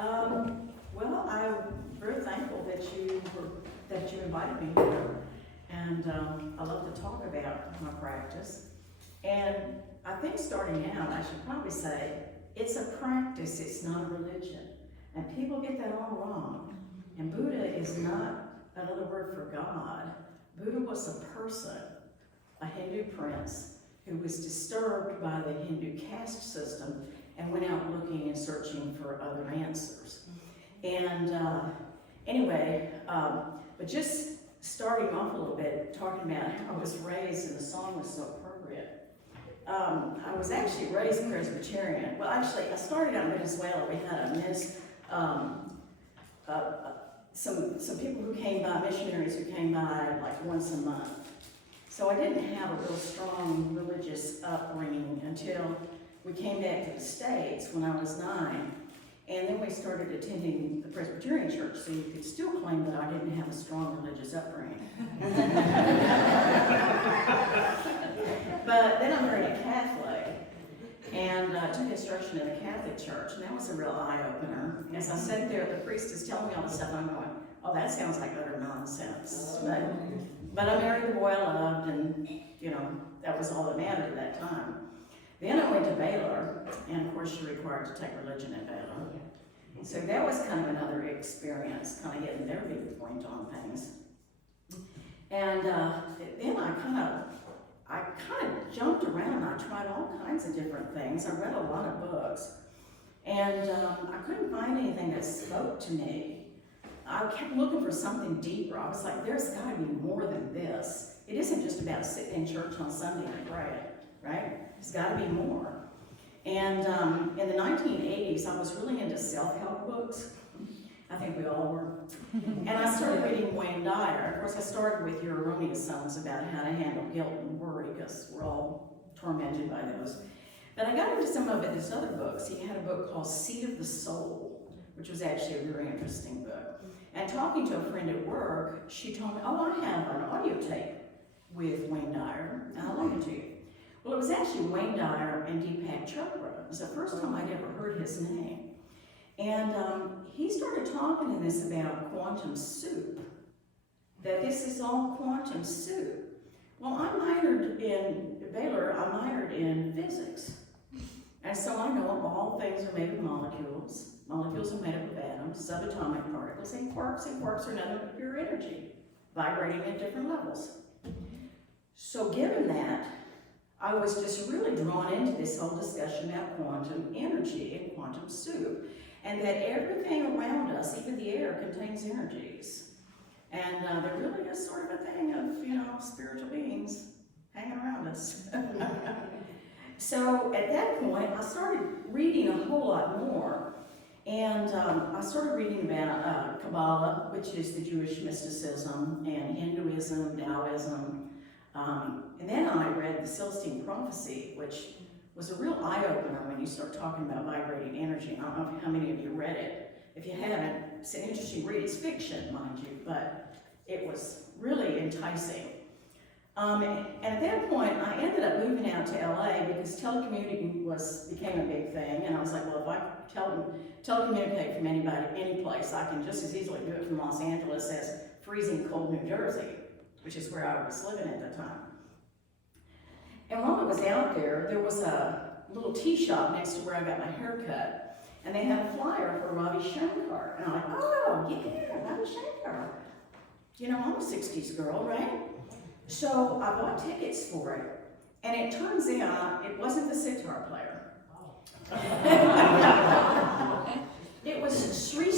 Well, I'm very thankful that you invited me here, and I love to talk about my practice. And I think starting out, I should probably say it's a practice, it's not a religion, and people get that all wrong. And Buddha is not another word for God. Buddha was a person, a Hindu prince, who was disturbed by the Hindu caste system and went out looking and searching for other answers. And but just starting off a little bit, talking about how I was raised, and the song was so appropriate. I was actually raised Presbyterian. Well, actually, I started out in Venezuela. We had some people who came by, missionaries who came by like once a month. So I didn't have a real strong religious upbringing until we came back to the States when I was 9. And then we started attending the Presbyterian church, so you could still claim that I didn't have a strong religious upbringing. But then I married a Catholic, and took instruction in the Catholic church, and that was a real eye-opener. As I sat there, the priest is telling me all this stuff, and I'm going, oh, that sounds like utter nonsense. But I married the boy I loved, and that was all that mattered at that time. Then I went to Baylor, and of course you're required to take religion at Baylor. So that was kind of another experience, kind of getting their viewpoint on things. And then I kind of jumped around. I tried all kinds of different things. I read a lot of books, and I couldn't find anything that spoke to me. I kept looking for something deeper. I was like, there's got to be more than this. It isn't just about sitting in church on Sunday and praying, right? There's got to be more. And in the 1980s, I was really into self-help books. I think we all were. And I started reading Wayne Dyer. Of course, I started with Your Erroneous Sons about how to handle guilt and worry, because we're all tormented by those. But I got into some of his other books. He had a book called Seed of the Soul, which was actually a very interesting book. And talking to a friend at work, she told me, oh, I have an audio tape with Wayne Dyer, and I'll loan it to you. Well, it was actually Wayne Dyer and Deepak Chopra. It was the first time I'd ever heard his name. And he started talking in this about quantum soup, that this is all quantum soup. Well, I minored in Baylor, I minored in physics. And so I know all things are made of molecules. Molecules are made up of atoms, subatomic particles, and quarks are nothing but pure energy, vibrating at different levels. So given that, I was just really drawn into this whole discussion about quantum energy and quantum soup, and that everything around us, even the air, contains energies. And there really is sort of a thing of, spiritual beings hanging around us. So at that point, I started reading a whole lot more. And I started reading about Kabbalah, which is the Jewish mysticism, and Hinduism, Taoism. And then I read the Celestine Prophecy, which was a real eye-opener when you start talking about vibrating energy. I don't know how many of you read it. If you haven't, it's an interesting read. It's fiction, mind you, but it was really enticing. And at that point, I ended up moving out to LA because telecommuting became a big thing. And I was like, well, if I telecommunicate from anybody, any place, I can just as easily do it from Los Angeles as freezing cold New Jersey, which is where I was living at the time. And while I was out there, there was a little tea shop next to where I got my hair cut, and they had a flyer for Ravi Shankar. And I'm like, oh, yeah, Ravi Shankar. I'm a 60s girl, right? So I bought tickets for it, and it turns out it wasn't the sitar player. It was Sri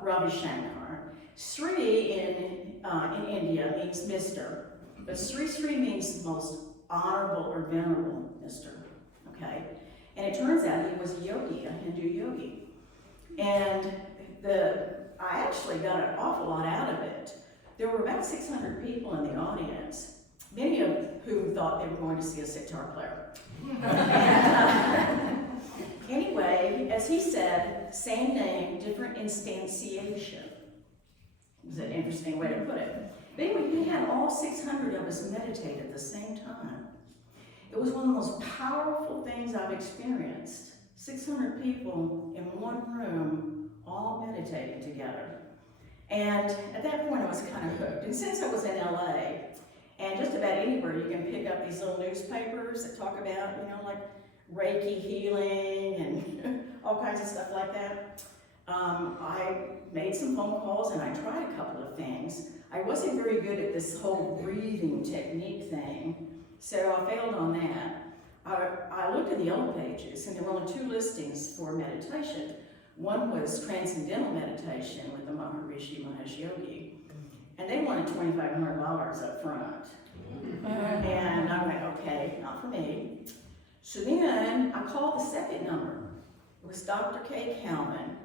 Ravi Shankar. Sri in India means Mr., but Sri means the most honorable or venerable Mr., okay? And it turns out he was a yogi, a Hindu yogi. And I actually got an awful lot out of it. There were about 600 people in the audience, many of whom thought they were going to see a sitar player. And, anyway, as he said, same name, different instantiation. It was an interesting way to put it. But anyway, he had all 600 of us meditate at the same time. It was one of the most powerful things I've experienced 600 people in one room, all meditating together. And at that point, I was kind of hooked. And since I was in LA, and just about anywhere you can pick up these little newspapers that talk about, like Reiki healing and all kinds of stuff like that. I made some phone calls and I tried a couple of things. I wasn't very good at this whole breathing technique thing, so I failed on that. I looked at the Yellow Pages and there were only 2 listings for meditation. One was Transcendental Meditation with the Maharishi Mahesh Yogi, and they wanted $2,500 up front. And I went, okay, not for me. So then I called the second number. It was Dr. Kay Kalman,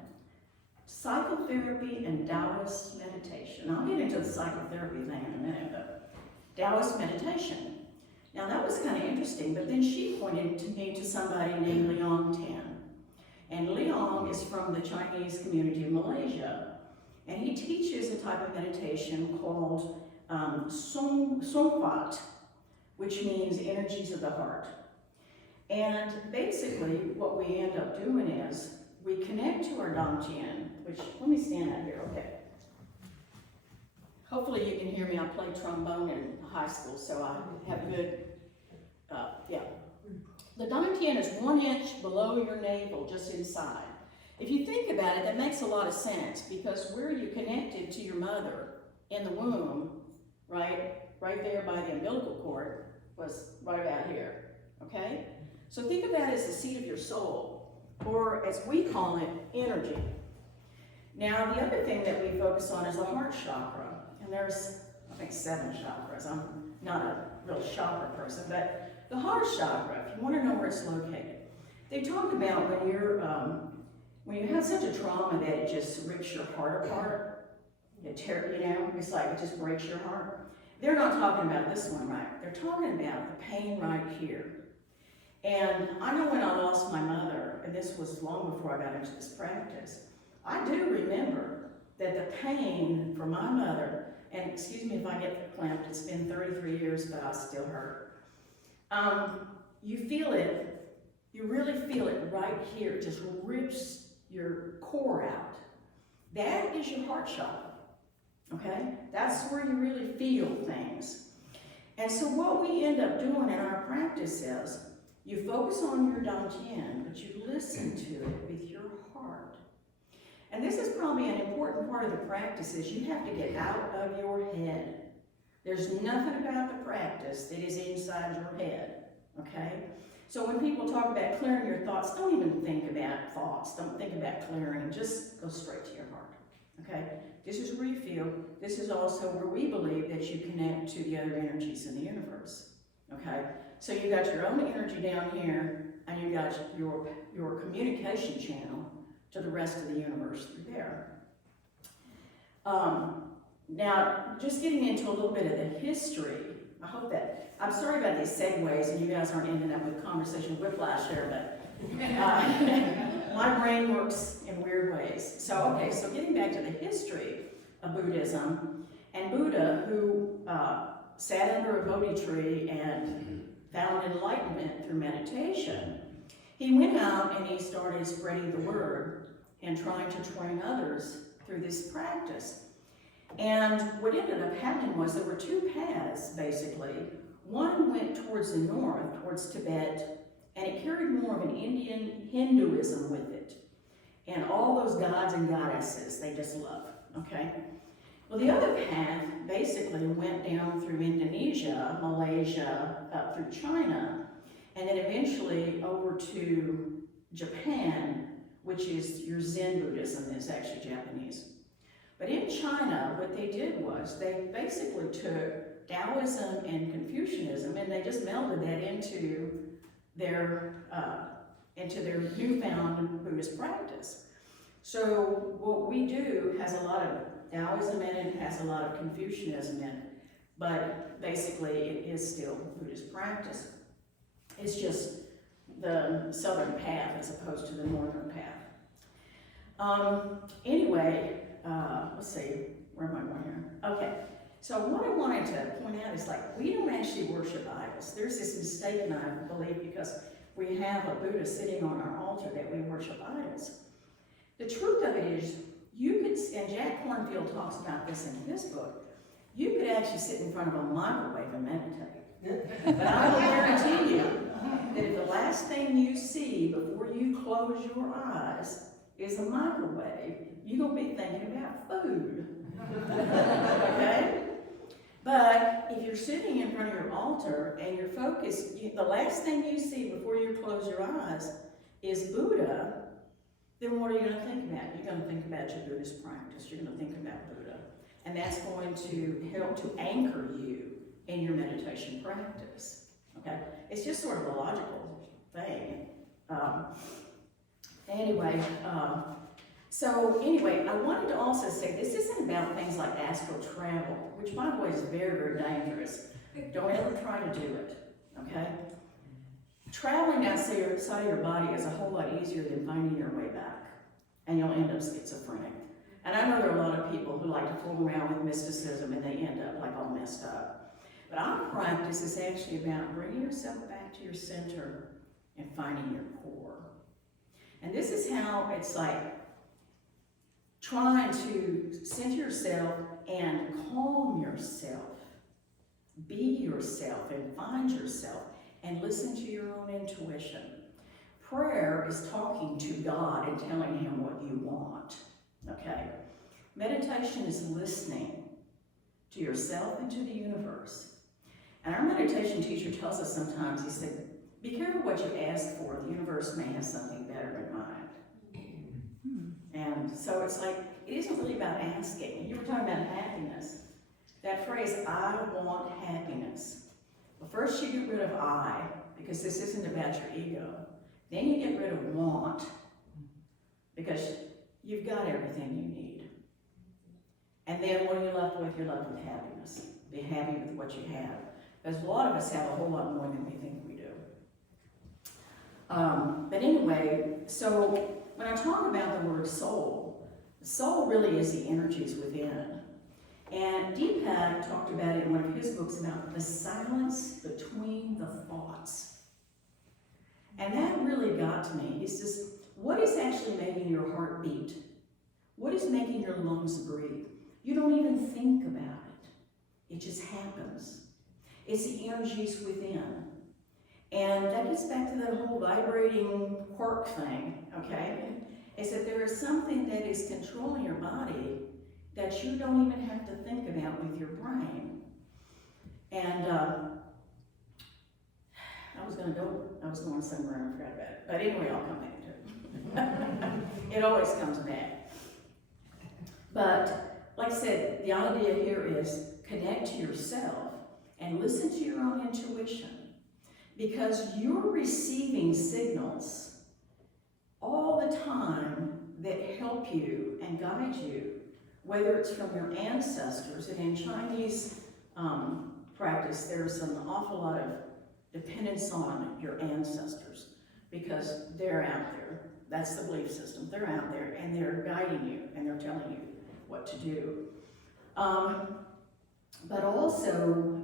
Psychotherapy and Taoist Meditation. I'll get into the psychotherapy thing in a minute, but Taoist meditation. Now that was kind of interesting, but then she pointed to me to somebody named Leong Tan. And Leong is from the Chinese community of Malaysia. And he teaches a type of meditation called Songfat, which means energies of the heart. And basically what we end up doing is we connect to our Dangjian, which, let me stand out here, okay. Hopefully you can hear me. I played trombone in high school, so I have good, yeah. The Dantian is 1 inch below your navel, just inside. If you think about it, that makes a lot of sense, because where you connected to your mother in the womb, right there by the umbilical cord, was right about here, okay? So think about it as the seat of your soul, or as we call it, energy. Now, the other thing that we focus on is the heart chakra. And there's, I think, 7 chakras. I'm not a real chakra person, but the heart chakra, if you want to know where it's located, they talk about when you have such a trauma that it just rips your heart apart, it's like it just breaks your heart. They're not talking about this one, right? They're talking about the pain right here. And I know when I lost my mother, and this was long before I got into this practice, I do remember that the pain for my mother, and excuse me if I get clamped, it's been 33 years, but I still hurt. You feel it, you really feel it right here. It just rips your core out. That is your heart chakra, okay? That's where you really feel things. And so what we end up doing in our practice is, you focus on your Dantian, but you listen to it with your heart. And this is probably an important part of the practice, is you have to get out of your head. There's nothing about the practice that is inside your head, okay? So when people talk about clearing your thoughts, don't even think about thoughts. Don't think about clearing. Just go straight to your heart, okay? This is where you feel. This is also where we believe that you connect to the other energies in the universe, okay? So you got your own energy down here, and you got your communication channel to the rest of the universe through there. Now, just getting into a little bit of the history, I hope that, I'm sorry about these segues and you guys aren't ending up with conversation whiplash here, but my brain works in weird ways. So, okay, so getting back to the history of Buddhism, and Buddha, who sat under a Bodhi tree and found enlightenment through meditation, he went out and he started spreading the word and trying to train others through this practice. And what ended up happening was there were 2 paths, basically. One went towards the north, towards Tibet, and it carried more of an Indian Hinduism with it. And all those gods and goddesses they just love, okay? Well, the other path basically went down through Indonesia, Malaysia, up through China, and then eventually over to Japan, which is your Zen Buddhism, is actually Japanese. But in China, what they did was they basically took Taoism and Confucianism and they just melded that into their newfound Buddhist practice. So what we do has a lot of Taoism in it, has a lot of Confucianism in it, but basically it is still Buddhist practice. It's just the southern path as opposed to the northern path. Anyway, let's see, where am I going here? Okay, so what I wanted to point out is, like, we don't actually worship idols. There's this mistake, and I believe, because we have a Buddha sitting on our altar that we worship idols. The truth of it is, you could, and Jack Kornfield talks about this in his book, you could actually sit in front of a microwave and meditate. But I will guarantee you that if the last thing you see before you close your eyes is a microwave, you're going to be thinking about food. Okay? But if you're sitting in front of your altar and you're focused, the last thing you see before you close your eyes is Buddha, then what are you going to think about? You're going to think about your Buddhist practice. You're going to think about Buddha. And that's going to help to anchor you in your meditation practice. Okay? It's just sort of a logical thing. So anyway, I wanted to also say this isn't about things like astral travel, which by the way is very, very dangerous. Don't ever try to do it, okay? Traveling outside of your body is a whole lot easier than finding your way back, and you'll end up schizophrenic. And I know there are a lot of people who like to fool around with mysticism and they end up like all messed up. But our practice is actually about bringing yourself back to your center and finding your core. And this is how it's like trying to center yourself and calm yourself, be yourself and find yourself and listen to your own intuition. Prayer is talking to God and telling him what you want, okay? Meditation is listening to yourself and to the universe. And our meditation teacher tells us sometimes, he said, be careful what you ask for. The universe may have something better in mind. And so it's like, it isn't really about asking. You were talking about happiness. That phrase, I want happiness. Well, first you get rid of I, because this isn't about your ego. Then you get rid of want, because you've got everything you need. And then what are you left with? You're left with happiness. Be happy with what you have. Because a lot of us have a whole lot more than we think we do. But anyway, so when I talk about the word soul, the soul really is the energies within. And Deepak talked about it in one of his books about the silence between the thoughts. And that really got to me. He says, what is actually making your heart beat? What is making your lungs breathe? You don't even think about it. It just happens. It's the energies within. And that gets back to that whole vibrating quark thing, okay? Is that there is something that is controlling your body that you don't even have to think about with your brain. And I was going somewhere and I forgot about it. But anyway, I'll come back to it. It always comes back. But like I said, the idea here is connect to yourself and listen to your own intuition, because you're receiving signals all the time that help you and guide you, whether it's from your ancestors. And in Chinese practice, there's an awful lot of dependence on your ancestors, because they're out there. That's the belief system. They're out there and they're guiding you and they're telling you what to do. But also,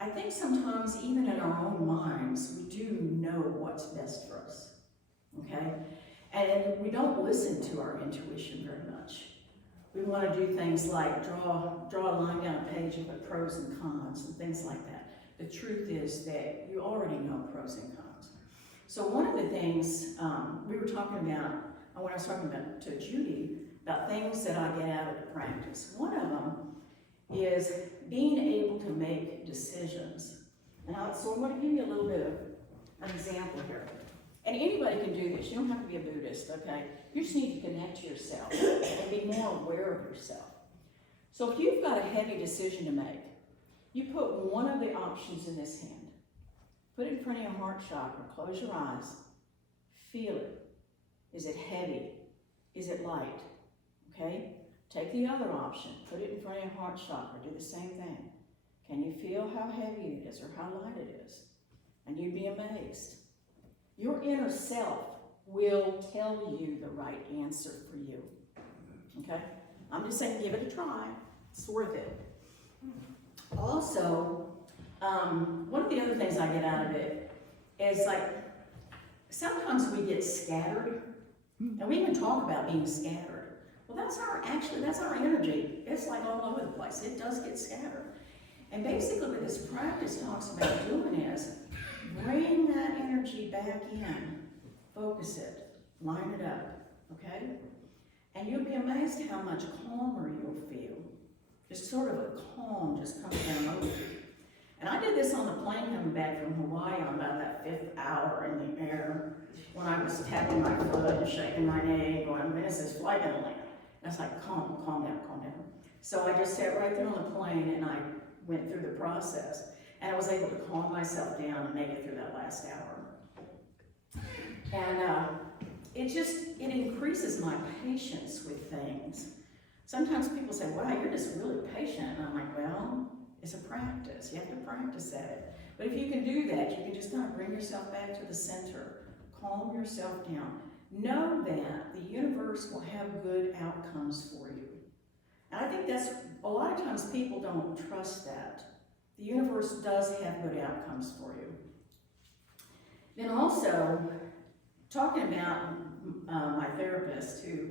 I think sometimes even in our own minds, we do know what's best for us, okay? And we don't listen to our intuition very much. We want to do things like draw a line down a page and put pros and cons and things like that. The truth is that you already know pros and cons. So one of the things we were talking about, when I was talking about to Judy, about things that I get out of the practice. One of them is being able to make decisions. Now, so I'm going to give you a little bit of an example here. And anybody can do this. You don't have to be a Buddhist, okay? You just need to connect to yourself and be more aware of yourself. So if you've got a heavy decision to make, you put one of the options in this hand. Put it in front of your heart chakra. Close your eyes. Feel it. Is it heavy? Is it light? Okay? Take the other option. Put it in front of your heart chakra. Do the same thing. Can you feel how heavy it is or how light it is? And you'd be amazed. Your inner self will tell you the right answer for you. Okay? I'm just saying, give it a try. It's worth it. Also, one of the other things I get out of it is like, sometimes we get scattered, and we even talk about being scattered. Well, that's our energy. It's like all over the place. It does get scattered. And basically what this practice talks about doing is bring that energy back in, focus it, line it up, okay? And you'll be amazed how much calmer you'll feel. Just sort of a calm just comes down over you. And I did this on the plane coming back from Hawaii on about that 5th hour in the air when I was tapping my foot and shaking my knee, going, when is this flight gonna land? And I was like, calm down, calm down. So I just sat right there on the plane and I went through the process. And I was able to calm myself down and make it through that last hour. And it increases my patience with things. Sometimes people say, wow, you're just really patient. And I'm like, well, it's a practice. You have to practice at it. But if you can do that, you can just kind of bring yourself back to the center. Calm yourself down. Know that the universe will have good outcomes for you. And I think that's, a lot of times people don't trust that. The universe does have good outcomes for you. Then also, talking about my therapist who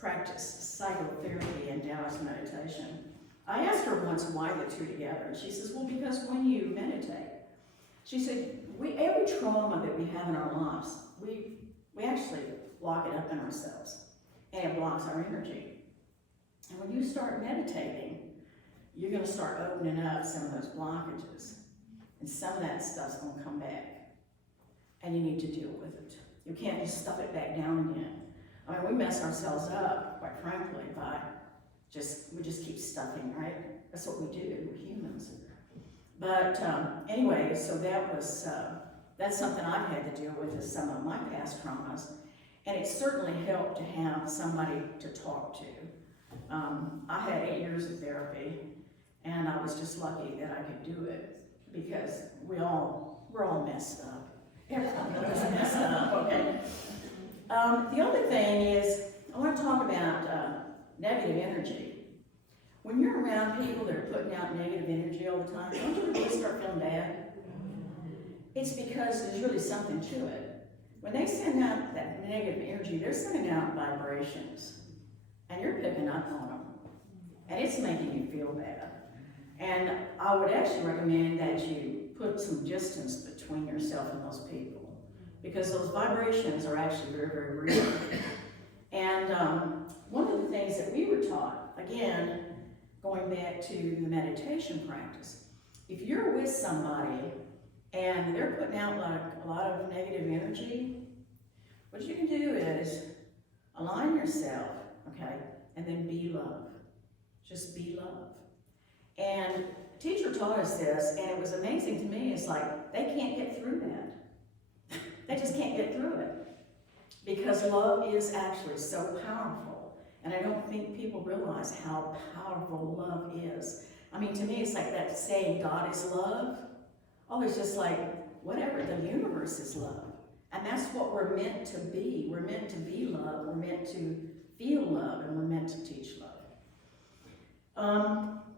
practiced psychotherapy and Taoist meditation, I asked her once why the two together, and she says, well, because when you meditate, she said, every trauma that we have in our lives, we actually lock it up in ourselves, and it blocks our energy. And when you start meditating, you're going to start opening up some of those blockages, and some of that stuff's going to come back, and you need to deal with it. You can't just stuff it back down again. I mean, we mess ourselves up, quite frankly, by we just keep stuffing, right? That's what we do, we're humans. But anyway, so that's something I've had to deal with, is some of my past traumas, and it certainly helped to have somebody to talk to. I had 8 years of therapy, and I was just lucky that I could do it, because we're all messed up. Everyone is messed up, okay? The other thing is, I want to talk about negative energy. When you're around people that are putting out negative energy all the time, don't you really start feeling bad? It's because there's really something to it. When they send out that negative energy, they're sending out vibrations, and you're picking up on them, and it's making you feel bad. And I would actually recommend that you put some distance between yourself and those people, because those vibrations are actually very, very real. And one of the things that we were taught, again, going back to the meditation practice, if you're with somebody and they're putting out a lot of negative energy, what you can do is align yourself, okay, and then be love. Just be love. And a teacher taught us this, and it was amazing to me. It's like, they can't get through that. They just can't get through it. Because love is actually so powerful. And I don't think people realize how powerful love is. I mean, to me, it's like that saying, God is love. Oh, it's just like, whatever, the universe is love. And that's what we're meant to be. We're meant to be love. We're meant to feel love, and we're meant to teach love.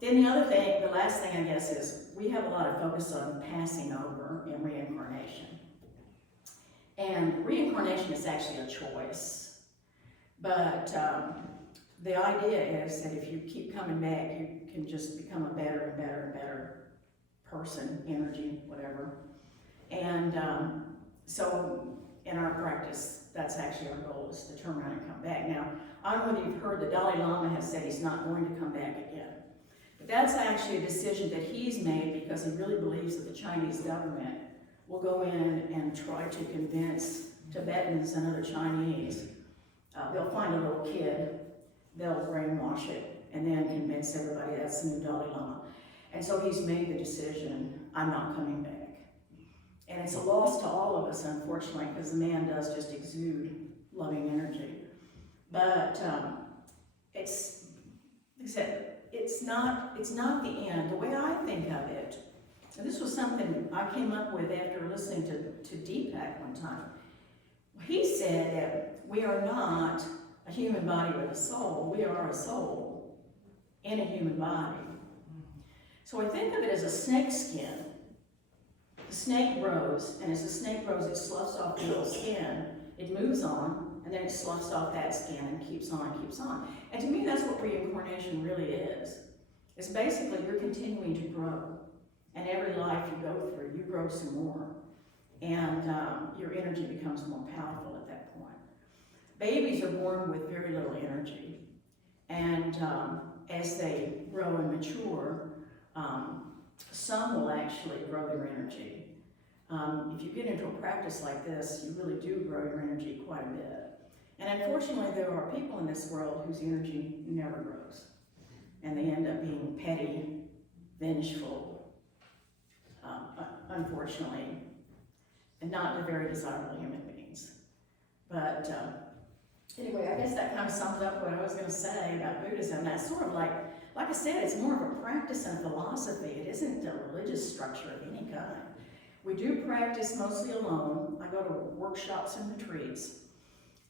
Then the other thing, the last thing I guess, is we have a lot of focus on passing over in reincarnation. And reincarnation is actually a choice. But the idea is that if you keep coming back, you can just become a better and better and better person, energy, whatever. And so in our practice, that's actually our goal, is to turn around and come back. Now, I don't know whether you've heard the Dalai Lama has said he's not going to come back again. But that's actually a decision that he's made because he really believes that the Chinese government will go in and try to convince Tibetans and other Chinese. They'll find a little kid, they'll brainwash it, and then convince everybody that's the new Dalai Lama. And so he's made the decision, I'm not coming back. And it's a loss to all of us, unfortunately, because the man does just exude loving energy. But it's not the end. The way I think of it, and this was something I came up with after listening to Deepak one time. He said that we are not a human body with a soul. We are a soul in a human body. So I think of it as a snake skin. The snake grows, and as the snake grows, it sloughs off the little skin, it moves on, and then it sloughs off that skin and keeps on and keeps on. And to me, that's what reincarnation really is. It's basically you're continuing to grow. And every life you go through, you grow some more. And your energy becomes more powerful at that point. Babies are born with very little energy. And as they grow and mature, some will actually grow their energy. If you get into a practice like this, you really do grow your energy quite a bit. And unfortunately, there are people in this world whose energy never grows. And they end up being petty, vengeful, unfortunately, and not very desirable human beings. But anyway, I guess that kind of sums up what I was going to say about Buddhism. That's sort of like I said, it's more of a practice and a philosophy. It isn't a religious structure of any kind. We do practice mostly alone. I go to workshops and retreats,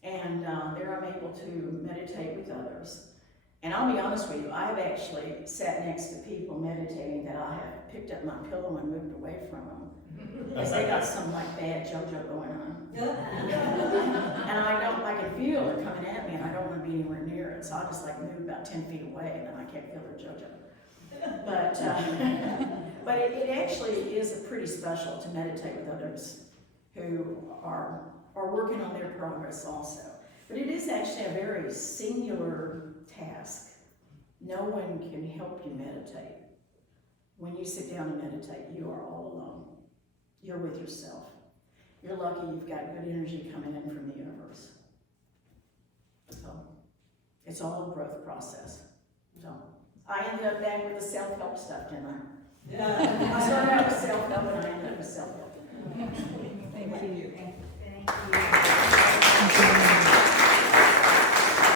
and there I'm able to meditate with others. And I'll be honest with you, I've actually sat next to people meditating that I have picked up my pillow and moved away from them. Because they got some like bad JoJo going on. And I can feel it coming at me and I don't want to be anywhere near it. So I just like move about 10 feet away and then I can't feel their JoJo. But it actually is pretty special to meditate with others who are working on their progress also. But it is actually a very singular task. No one can help you meditate. When you sit down and meditate, you are all alone. You're with yourself. You're lucky you've got good energy coming in from the universe. So it's all a growth process. So I ended up back with the self-help stuff, didn't I? Yeah. I started out with self-help and I ended up with self-help.